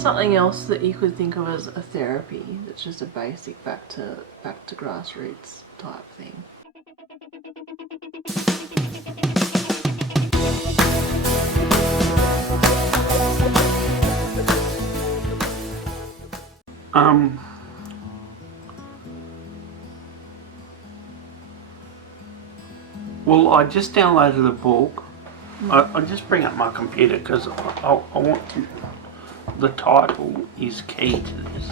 something else that you could think of as a therapy that's just a basic back to grassroots type thing? Well, I just downloaded a book. I just bring up my computer because I want to. The title is key to this.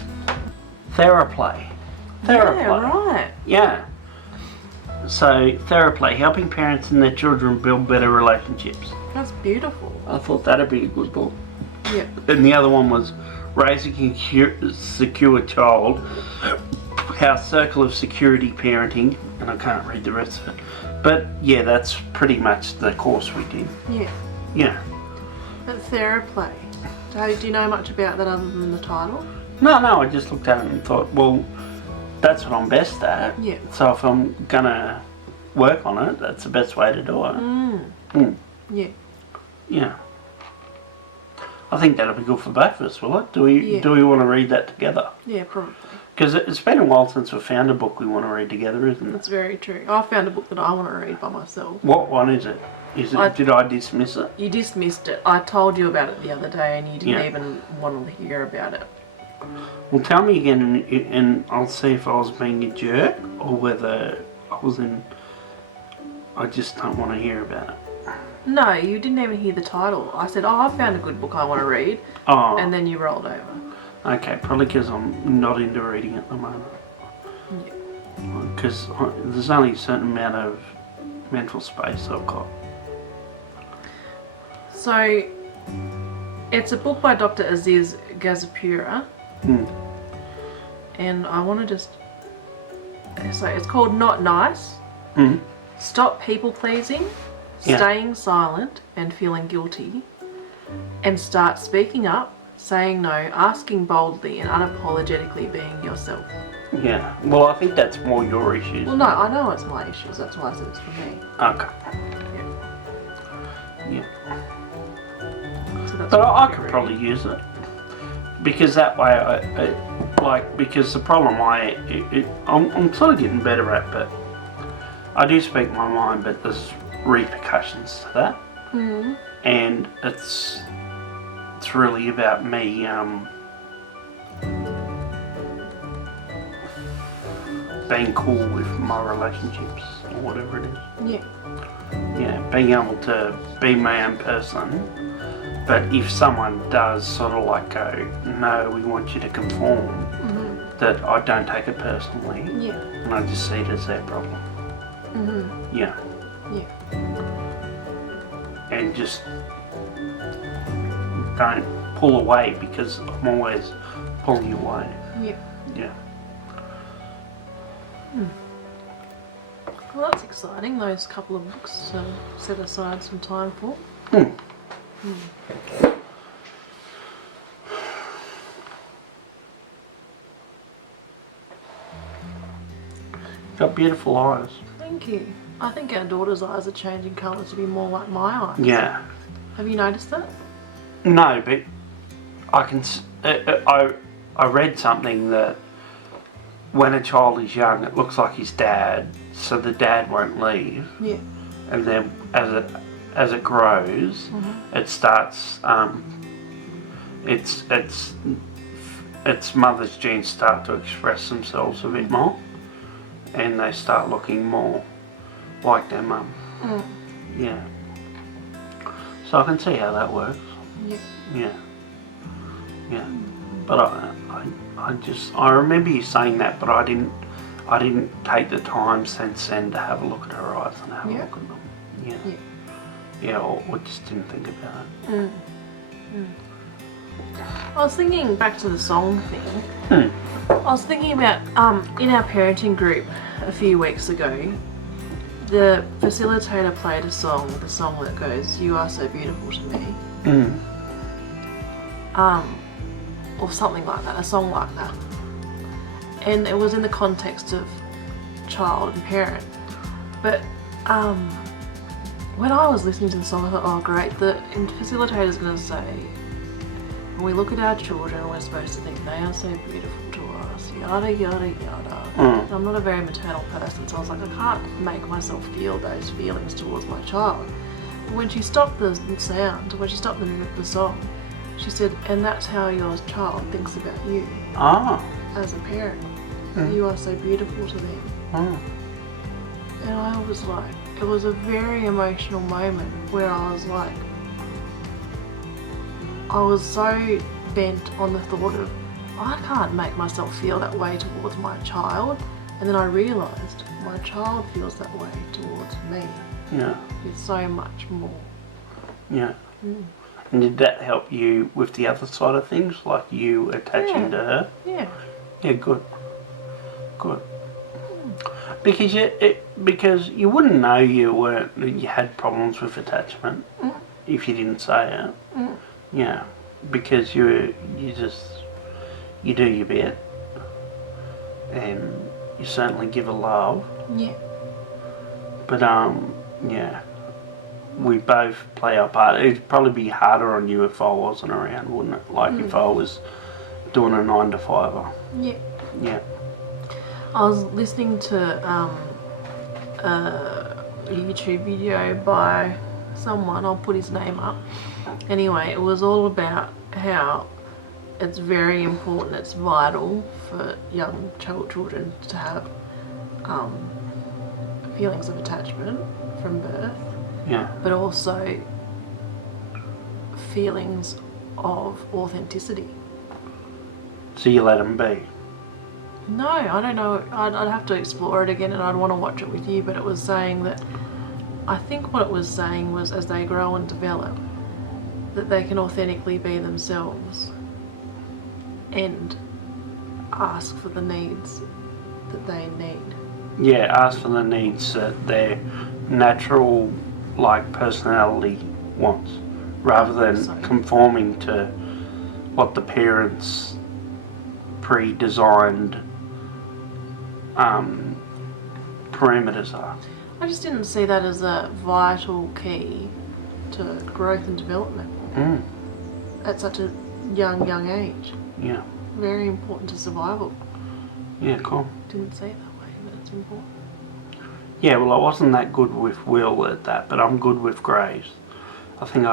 Theraplay. Yeah, right. Yeah. So, Theraplay, helping parents and their children build better relationships. That's beautiful. I thought that'd be a good book. Yeah. And the other one was Raising a Secure Child, How Circle of Security Parenting, and I can't read the rest of it. But yeah, that's pretty much the course we did. Yeah. Yeah. But Theraplay, do you know much about that other than the title? No, I just looked at it and thought, well, that's what I'm best at. Yeah. So if I'm gonna work on it, that's the best way to do it. Yeah. Yeah. I think that'll be good for both of us, will it? Do we want to read that together? Yeah, probably. Because it's been a while since we found a book we want to read together, isn't it? That's very true. I found a book that I want to read by myself. What one is it? Did I dismiss it? You dismissed it. I told you about it the other day and you didn't even want to hear about it. Well, tell me again and I'll see if I was being a jerk or whether I just don't want to hear about it. No, you didn't even hear the title. I said, I found a good book I want to read. Oh. And then you rolled over. Okay, probably because I'm not into reading at the moment. Yeah. Because there's only a certain amount of mental space I've got. So, it's a book by Dr. Aziz Gazipura. And I want to just... So, it's called Not Nice. Stop people pleasing, staying silent and feeling guilty, and start speaking up, saying no, asking boldly and unapologetically being yourself. Yeah, well, I think that's more your issues. Well, no, I know it's my issues, that's why I said it's for me. Okay. Yeah. So But I could probably use it. Because that way, because the problem I'm sort of getting better at, but I do speak my mind, but there's repercussions to that. And it's really about me being cool with my relationships or whatever it is. Yeah, being able to be my own person. But if someone does sort of like go, no, we want you to conform, that I don't take it personally. And I just see it as their problem. Yeah. And just don't pull away because I'm always pulling you away. Yeah. Well, that's exciting, those couple of books to set aside some time for. Got beautiful eyes. Thank you. I think our daughter's eyes are changing colour to be more like my eyes. Yeah. Have you noticed that? No, but I can. I read something that when a child is young, it looks like his dad, so the dad won't leave. Yeah. And then as it grows, it starts. Its mother's genes start to express themselves a bit more, and they start looking more like their mum. Yeah. So I can see how that works. Yeah. But I remember you saying that, but I didn't take the time since then to have a look at her eyes and have a look at them. Yeah, or just didn't think about it. I was thinking back to the song thing. I was thinking about in our parenting group a few weeks ago, the facilitator played the song that goes, "You are so beautiful to me." Or something like that, a song like that. And it was in the context of child and parent. But when I was listening to the song, I thought, oh great, the facilitator's going to say, And we look at our children and we're supposed to think they are so beautiful to us, yada yada yada. And I'm not a very maternal person, so I was like, I can't make myself feel those feelings towards my child. But when she stopped the sound, when she stopped the song, she said, and that's how your child thinks about you as a parent. You are so beautiful to them. And I was like, it was a very emotional moment where I was like, I was so bent on the thought of, I can't make myself feel that way towards my child. And then I realised my child feels that way towards me. Yeah. It's so much more. Yeah. And did that help you with the other side of things, like you attaching to her? Yeah. Yeah, good. Good. Because you wouldn't know you had problems with attachment if you didn't say it. Yeah. Because you do your bit, and you certainly give a love. Yeah. But yeah. We both play our part. It'd probably be harder on you if I wasn't around, wouldn't it? Like if I was doing a 9-to-5er. Yeah. Yeah. I was listening to a YouTube video by someone, I'll put his name up. Anyway, it was all about how it's very important, it's vital for young children to have feelings of attachment from birth. Yeah. But also feelings of authenticity. So you let them be? No, I don't know. I'd have to explore it again and I'd want to watch it with you, but it was saying that, I think what it was saying was as they grow and develop, that they can authentically be themselves and ask for the needs that they need. Yeah, ask for the needs that their natural personality wants, rather than conforming to what the parents pre-designed parameters are. I just didn't see that as a vital key to growth and development at such a young age. Yeah. Very important to survival. Yeah, cool. Didn't see it that way, but it's important. Yeah, well, I wasn't that good with Will at that, but I'm good with Graves. I think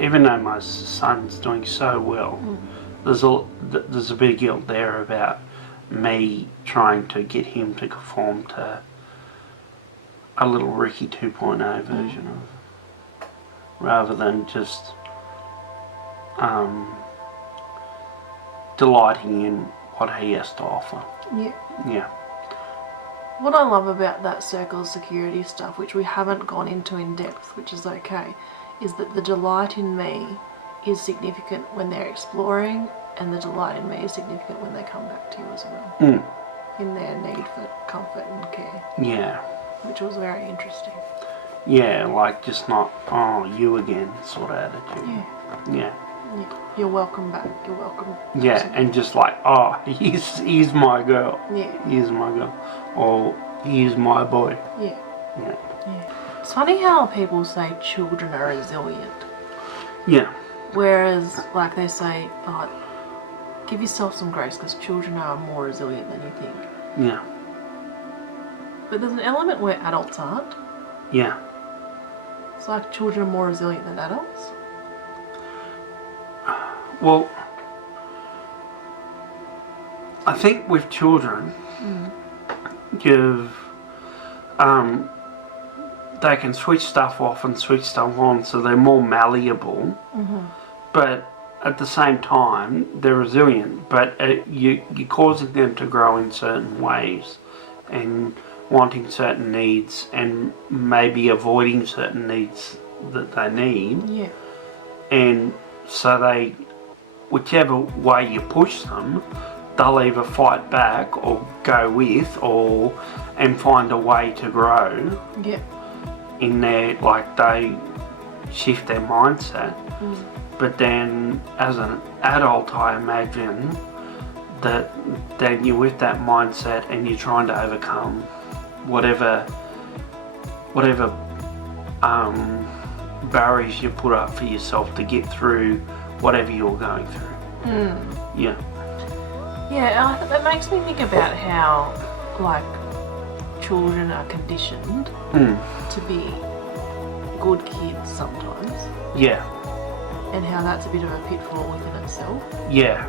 even though my son's doing so well, there's a bit of guilt there about me trying to get him to conform to a little Ricky 2.0 version of, rather than just delighting in what he has to offer. Yeah. Yeah. What I love about that circle of security stuff, which we haven't gone into in depth, which is okay, is that the delight in me is significant when they're exploring, and the delight in me is significant when they come back to you as well. In their need for comfort and care. Yeah. Which was very interesting. Yeah, like just not, oh, you again sort of attitude. Yeah. You're welcome back. You're welcome. Yeah, and just like, oh, he's my girl. Yeah. He's my girl. Or he's my boy. Yeah. Yeah. Yeah. It's funny how people say children are resilient. Yeah. Whereas, like they say, oh, give yourself some grace because children are more resilient than you think. Yeah. But there's an element where adults aren't. Yeah. It's like children are more resilient than adults. Well, I think with children, they can switch stuff off and switch stuff on, so they're more malleable. But at the same time, they're resilient. But you're causing them to grow in certain ways, and wanting certain needs, and maybe avoiding certain needs that they need. Yeah. And so they, whichever way you push them, they'll either fight back or go with, and find a way to grow. Yeah. In their, they shift their mindset. But then as an adult, I imagine that then you're with that mindset and you're trying to overcome whatever barriers you put up for yourself to get through whatever you're going through. Yeah. Yeah, that makes me think about how, like, children are conditioned to be good kids sometimes. Yeah. And how that's a bit of a pitfall within itself. Yeah.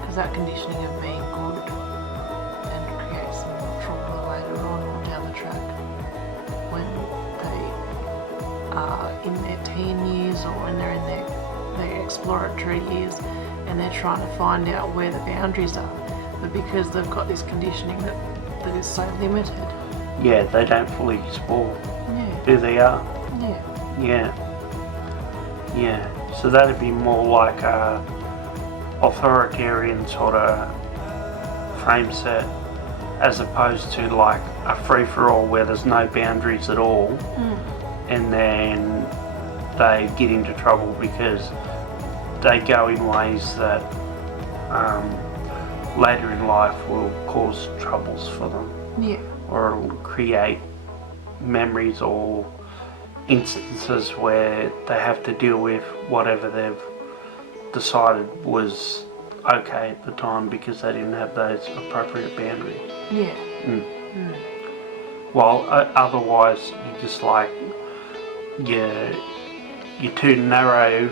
Because that conditioning of being good and creates some trauma later on or down the track when they are in their teen years or when they're in their exploratory years and they're trying to find out where the boundaries are. But because they've got this conditioning that is so limited. Yeah, they don't fully explore who they are. Yeah. Yeah. Yeah. So that'd be more like a authoritarian sort of frame set as opposed to like a free-for-all where there's no boundaries at all and then they get into trouble because they go in ways that later in life will cause troubles for them. Yeah. Or it'll create memories or instances where they have to deal with whatever they've decided was okay at the time because they didn't have those appropriate boundaries. Yeah. While otherwise you just like you're too narrow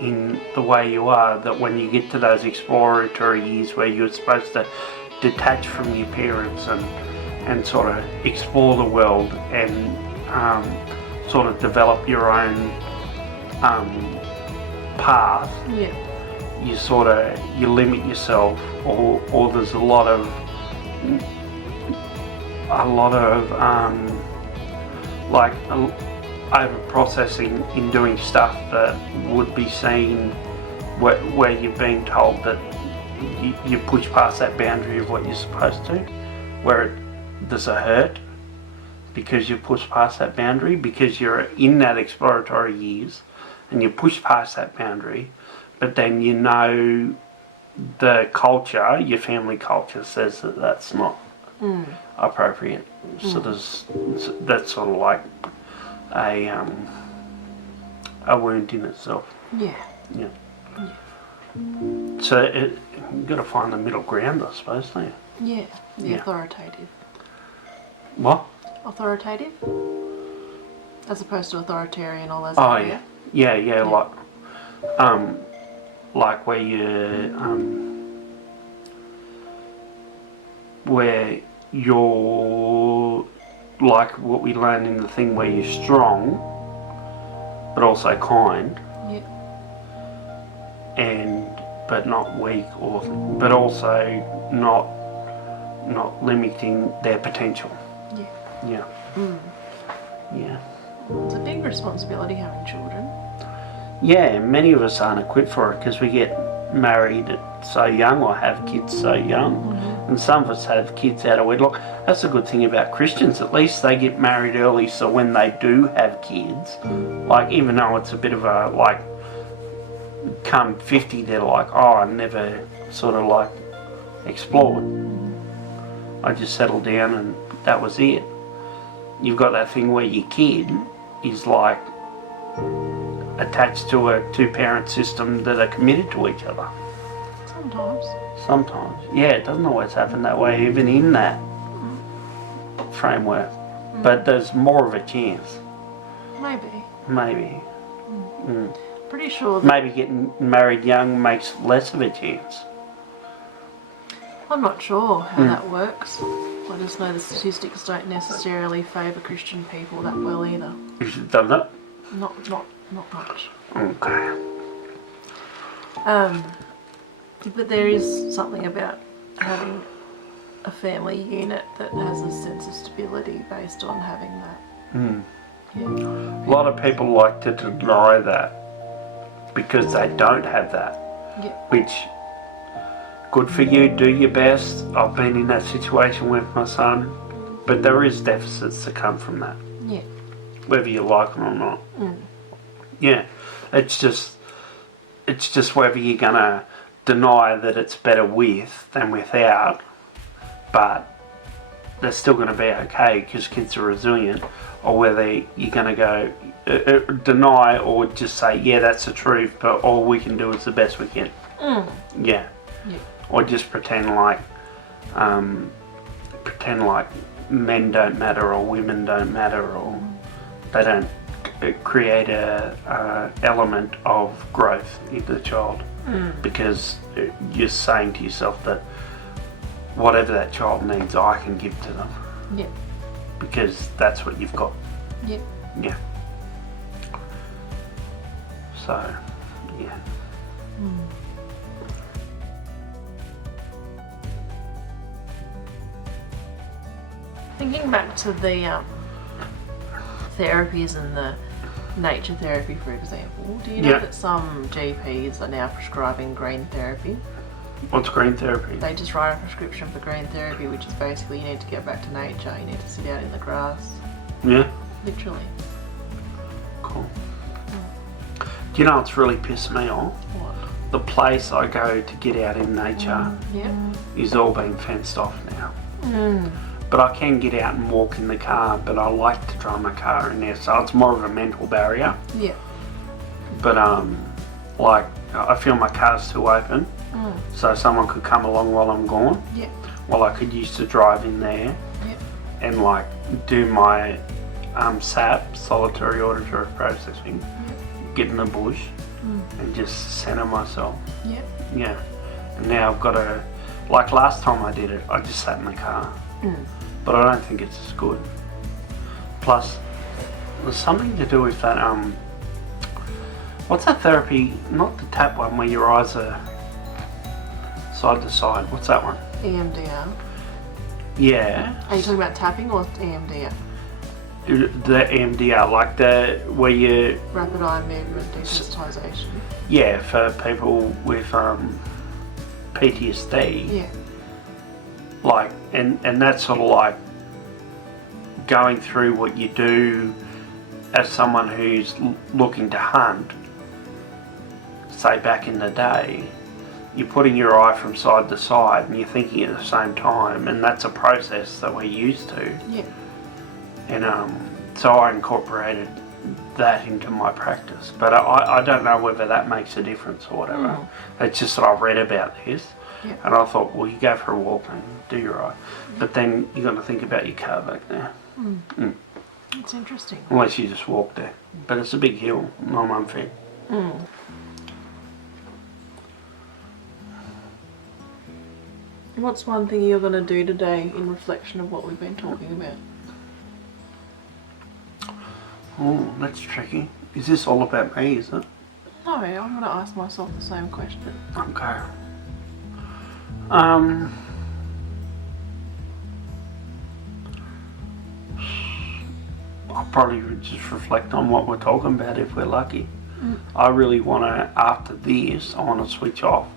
in the way you are that when you get to those exploratory years where you're supposed to detach from your parents and sort of explore the world and sort of develop your own path, you limit yourself or there's a lot of over processing in doing stuff that would be seen where you're being told that you push past that boundary of what you're supposed to, where there's a hurt because you push past that boundary because you're in that exploratory years and you push past that boundary, but then you know the culture, your family culture says that that's not appropriate. So that's sort of like a wound in itself. Yeah. So you've got to find the middle ground, I suppose, don't you? Yeah. The authoritative. What? Authoritative? As opposed to authoritarian or less. Oh yeah. Like where you're like what we learned in the thing where you're strong but also kind. Yeah. But not weak but also not limiting their potential. Yeah. Yeah. It's a big responsibility having children. Yeah, many of us aren't equipped for it because we get married so young or have kids so young. And some of us have kids out of wedlock. That's the good thing about Christians, at least they get married early so when they do have kids, like even though it's a bit of a like come 50 they're like, oh, I never sort of like explored. I just settled down and that was it. You've got that thing where your kid is like attached to a two-parent system that are committed to each other. Sometimes. Yeah, it doesn't always happen that way, even in that framework. But there's more of a chance. Maybe. Pretty sure that maybe getting married young makes less of a chance. I'm not sure how that works. I just know the statistics don't necessarily favour Christian people that well either. You've done that? Not much. Okay. But there is something about having a family unit that has a sense of stability based on having that. Yeah. A lot of people like to deny that because they don't have that. Yeah. Which, good for you, do your best. I've been in that situation with my son, but there is deficits that come from that. Yeah. Whether you like them or not. Yeah. It's just whether you're gonna deny that it's better with than without, but they're still going to be okay because kids are resilient, or whether you're going to go deny or just say, yeah, that's the truth, but all we can do is the best we can. Yeah. Or just pretend like men don't matter or women don't matter, or they don't create a element of growth in the child, because you're saying to yourself that whatever that child needs, I can give to them. Yeah. Because that's what you've got. Yeah. Yeah. So, yeah. Thinking back to the therapies and the nature therapy, for example, do you know that some GPs are now prescribing green therapy? What's green therapy? They just write a prescription for green therapy, which is basically you need to get back to nature, you need to sit out in the grass. Yeah. Literally. Cool. Do you know what's really pissed me off? What? The place I go to get out in nature is all being fenced off now. But I can get out and walk in the car, but I like to drive my car in there, so it's more of a mental barrier. Yeah. But like, I feel my car's too open, so someone could come along while I'm gone. Yeah. Well, I could use to drive in there and like do my SAP, solitary auditory processing, get in the bush and just center myself. Yeah. Yeah. And now I've got to, like last time I did it, I just sat in the car. But I don't think it's as good. Plus, there's something to do with that, what's that therapy, not the tap one where your eyes are side to side, what's that one? EMDR. Yeah. Are you talking about tapping or EMDR? The EMDR, like the, where you... Rapid eye movement desensitization. Yeah, for people with PTSD. Yeah. Like, and that's sort of like going through what you do as someone who's looking to hunt. Say back in the day, you're putting your eye from side to side and you're thinking at the same time, and that's a process that we're used to. Yeah. And so I incorporated that into my practice, but I don't know whether that makes a difference or whatever. It's just that I read about this. Yeah. And I thought, well, you go for a walk and do your eye. But then you've got to think about your car back there. It's interesting. Unless you just walk there. But it's a big hill, not unfair. What's one thing you're going to do today in reflection of what we've been talking about? Oh, that's tricky. Is this all about me, is it? No, I'm going to ask myself the same question. Okay. I'll probably just reflect on what we're talking about if we're lucky. I really want to, after this, I want to switch off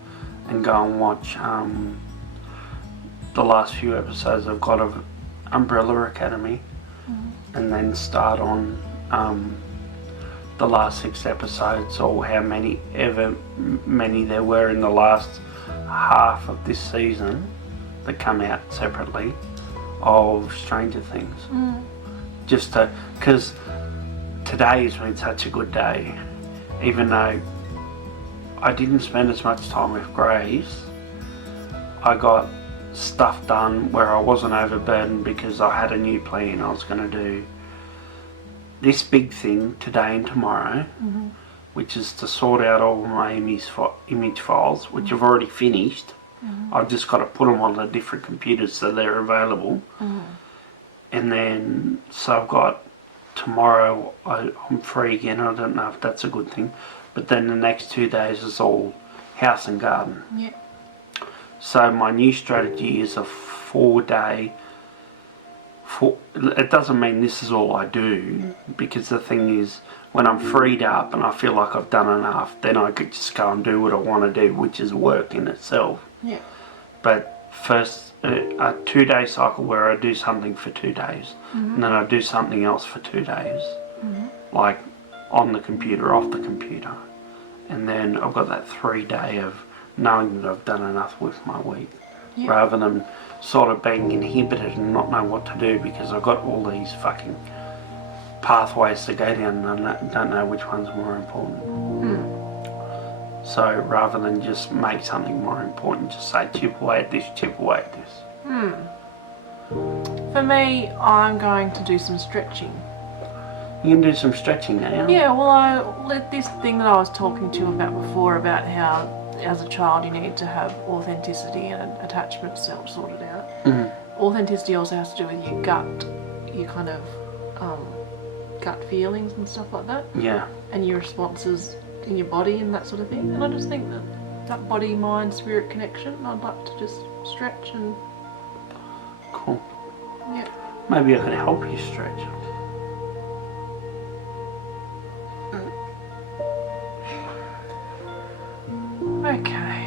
and go and watch the last few episodes I've got of Umbrella Academy, and then start on the last 6 episodes, or how many there were in the last half of this season that come out separately of Stranger Things. Just to, because today has been such a good day, even though I didn't spend as much time with Grace. I got stuff done where I wasn't overburdened because I had a new plan. I was going to do this big thing today and tomorrow, which is to sort out all my image files, which I've already finished. I've just got to put them on the different computers so they're available. And then, so I've got tomorrow, I'm free again. I don't know if that's a good thing. But then the next 2 days is all house and garden. Yeah. So my new strategy is a 4-day. It doesn't mean this is all I do, because the thing is, when I'm freed up and I feel like I've done enough, then I could just go and do what I want to do, which is work in itself. Yeah. But first, a 2-day cycle where I do something for 2 days, and then I do something else for 2 days, like on the computer, off the computer, and then I've got that 3-day of knowing that I've done enough with my week. rather than sort of being inhibited and not know what to do because I've got all these fucking pathways to go down and I don't know which one's more important. So rather than just make something more important, just say chip away at this, chip away at this. For me, I'm going to do some stretching. You can do some stretching now. Yeah, well, I let this thing that I was talking to you about before about how as a child you need to have authenticity and attachment sorted out. Authenticity also has to do with your gut, your kind of gut feelings and stuff like that. Yeah. And your responses in your body and that sort of thing. And I just think that body, mind, spirit connection, I'd like to just stretch and... Cool. Yeah. Maybe I could help you stretch. Okay.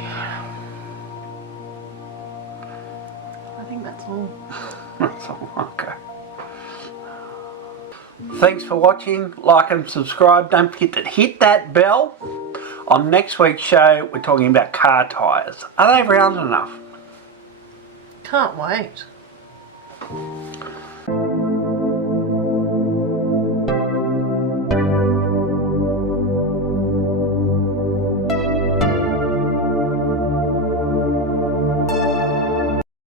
I think that's all. That's all. Okay. Thanks for watching. Like and subscribe. Don't forget to hit that bell. On next week's show, we're talking about car tyres. Are they round enough? Can't wait.